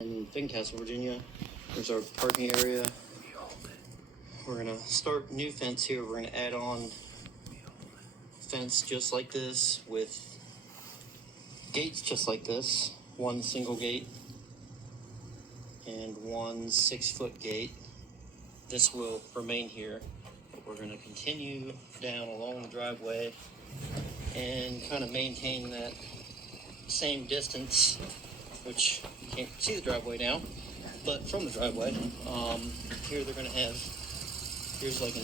In Fincastle, Virginia. There's our parking area. We're gonna start new fence here. We're gonna add on fence just like this with gates just like this. One single gate and one 6-foot gate. This will remain here, but we're gonna continue down along the driveway and kind of maintain that same distance, which you can't see the driveway now, but from the driveway, here they're gonna have, here's like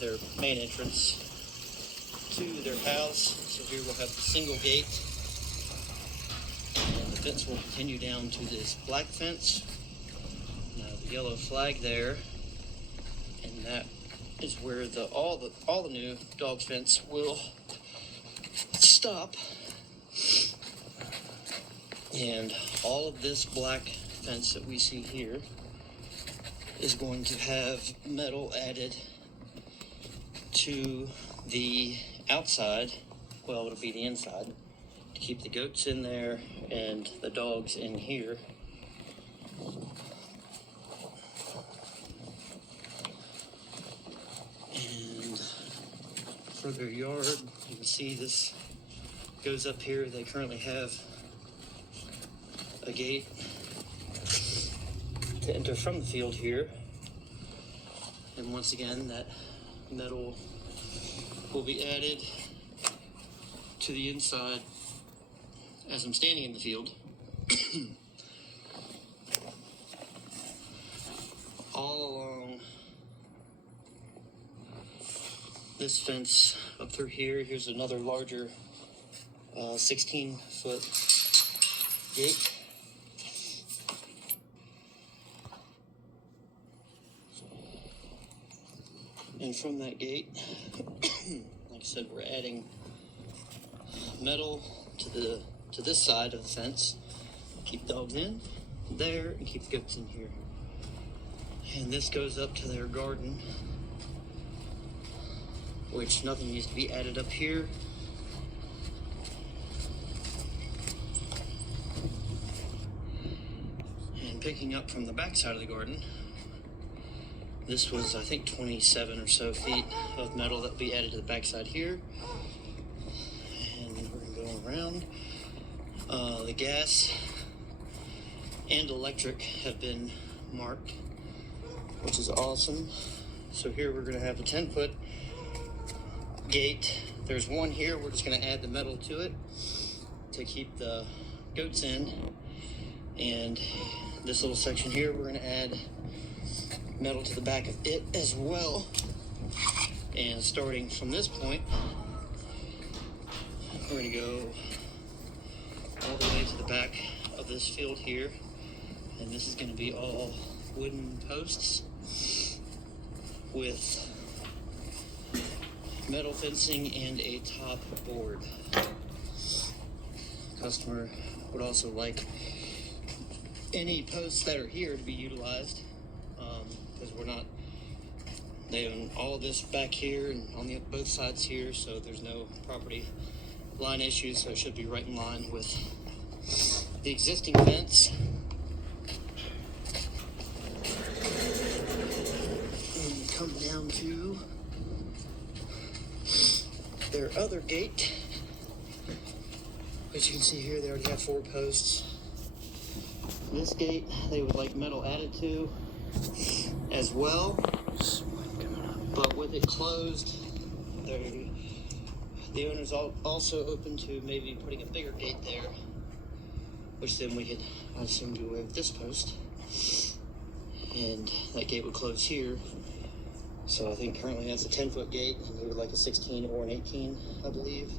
their main entrance to their house. So here we'll have the single gate, and the fence will continue down to this black fence. Now the yellow flag there, and that is where all the new dog fence will stop. And all of this black fence that we see here is going to have metal added to the outside. Well, it'll be the inside to keep the goats in there and the dogs in here. And for their yard, you can see this goes up here. They currently have a gate to enter from the field here, and once again that metal will be added to the inside as I'm standing in the field. All along this fence up through here, here's another larger 16-foot gate. And from that gate, like I said, we're adding metal to this side of the fence. Keep dogs in there and keep goats in here. And this goes up to their garden, which nothing needs to be added up here. And picking up from the back side of the garden, this was, I think, 27 or so feet of metal that will be added to the backside here. And we're going to go around. The gas and electric have been marked, which is awesome. So here we're going to have a 10-foot gate. There's one here. We're just going to add the metal to it to keep the goats in. And this little section here, we're going to add metal to the back of it as well. And starting from this point, we're going to go all the way to the back of this field here, and this is going to be all wooden posts with metal fencing and a top board. Customer would also like any posts that are here to be utilized, because they own all of this back here and on both sides here, so there's no property line issues, so it should be right in line with the existing fence. And come down to their other gate, which you can see here, they already have 4 posts. This gate, they would like metal added to as well, but with it closed, the owner's also open to maybe putting a bigger gate there, which then we could, I assume, do away with this post, and that gate would close here. So I think currently that's a 10-foot gate, and he would like a 16 or an 18, I believe.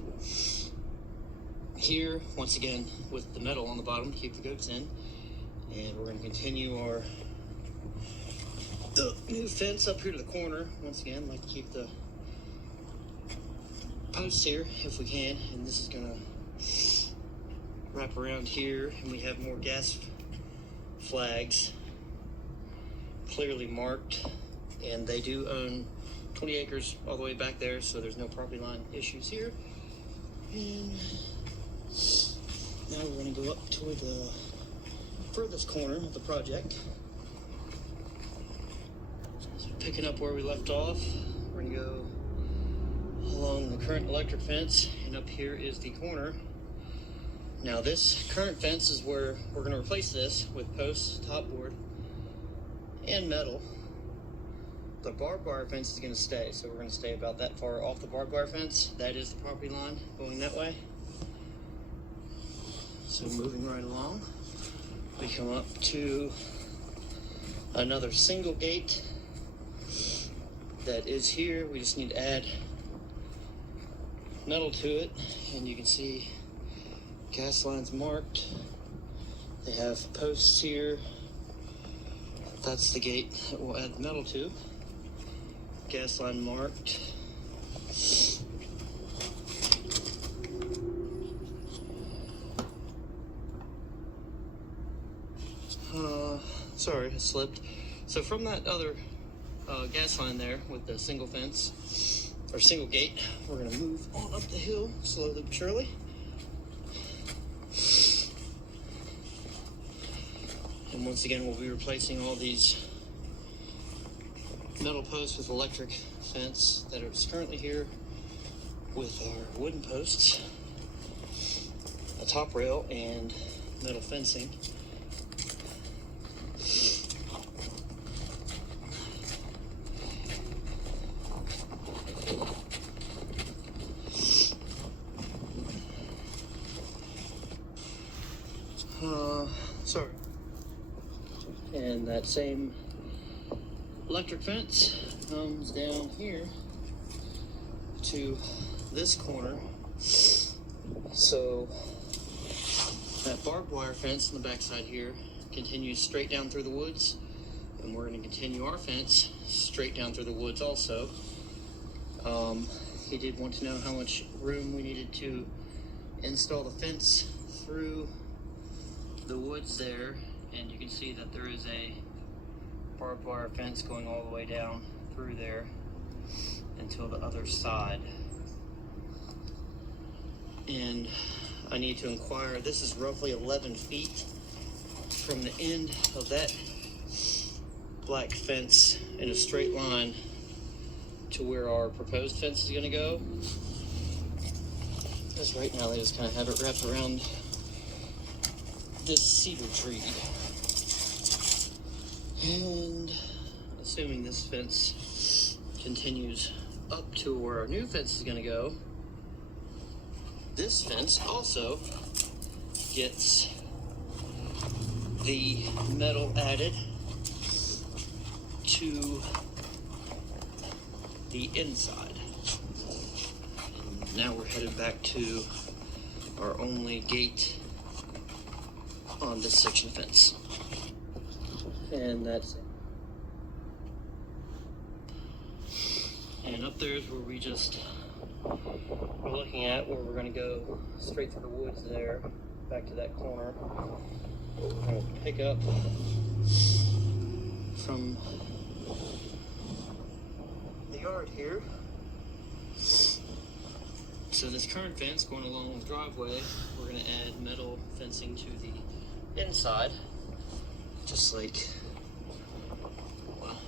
Here, once again, with the metal on the bottom to keep the goats in, and we're going to continue our new fence up here to the corner. Once again, like to keep the posts here if we can, and this is going to wrap around here, and we have more gas flags clearly marked, and they do own 20 acres all the way back there, so there's no property line issues here. And now we're going to go up toward the furthest corner of the project. So picking up where we left off, we're gonna go along the current electric fence, and up here is the corner. Now this current fence is where we're gonna replace this with posts, top board, and metal. The barbed wire fence is gonna stay, so we're gonna stay about that far off the barbed wire fence. That is the property line going that way. So moving right along, we come up to another single gate that is here. We just need to add metal to it, and you can see gas lines marked. They have posts here. That's the gate that we'll add metal to. Gas line marked. Sorry, I slipped. So from that other gas line there with the single fence, or single gate, we're gonna move on up the hill slowly but surely. And once again, we'll be replacing all these metal posts with electric fence that is currently here with our wooden posts, a top rail, and metal fencing. Sorry. And that same electric fence comes down here to this corner. So that barbed wire fence on the backside here continues straight down through the woods, and we're going to continue our fence straight down through the woods also. He did want to know how much room we needed to install the fence through the woods there, and you can see that there is a barbed wire fence going all the way down through there until the other side. And I need to inquire, this is roughly 11 feet from the end of that black fence in a straight line to where our proposed fence is going to go. Because right now they just kind of have it wrapped around this cedar tree. And assuming this fence continues up to where our new fence is going to go, this fence also gets the metal added to the inside. And now we're headed back to our only gate on this section of fence. And that's it. And up there is where we're looking at, where we're going to go straight through the woods there, back to that corner. We're going to pick up from the yard here. So this current fence going along the driveway, we're going to add metal fencing to the inside, just like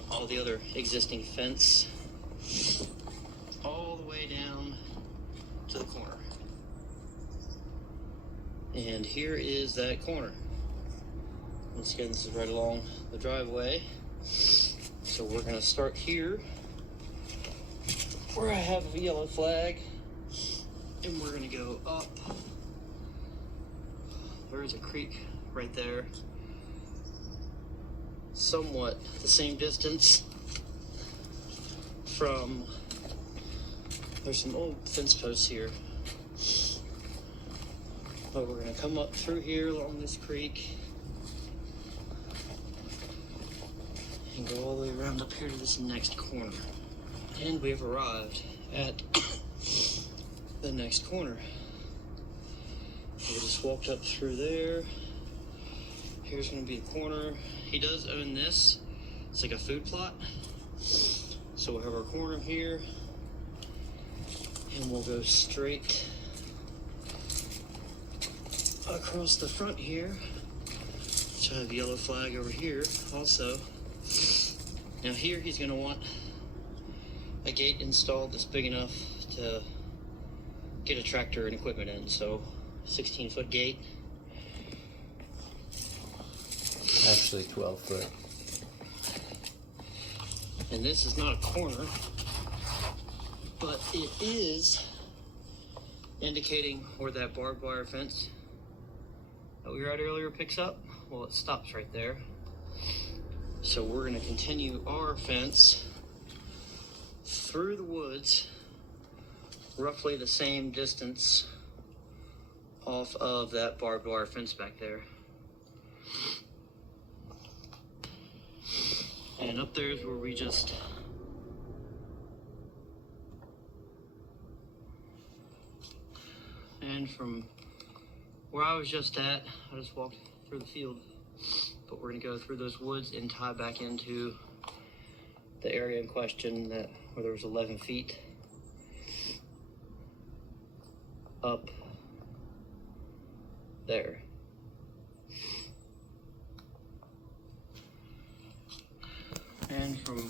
all the other existing fence, all the way down to the corner. And here is that corner. Once again, this is right along the driveway. So we're going to start here where I have a yellow flag, and we're going to go up. There's a creek right there, somewhat the same distance from, there's some old fence posts here, but we're going to come up through here along this creek and go all the way around up here to this next corner. And we have arrived at the next corner. We just walked up through there. Here's going to be the corner. He does own this. It's like a food plot. So we'll have our corner here, and we'll go straight across the front here So I have yellow flag over here also. Now here he's going to want a gate installed that's big enough to get a tractor and equipment in. So 16-foot gate. Actually 12 foot. And this is not a corner, but it is indicating where that barbed wire fence that we were at earlier picks up. Well, it stops right there. So we're going to continue our fence through the woods, roughly the same distance off of that barbed wire fence back there. And up there is where we just and from where I was just at, I just walked through the field. But we're gonna go through those woods and tie back into the area in question where there was 11 feet up there. And from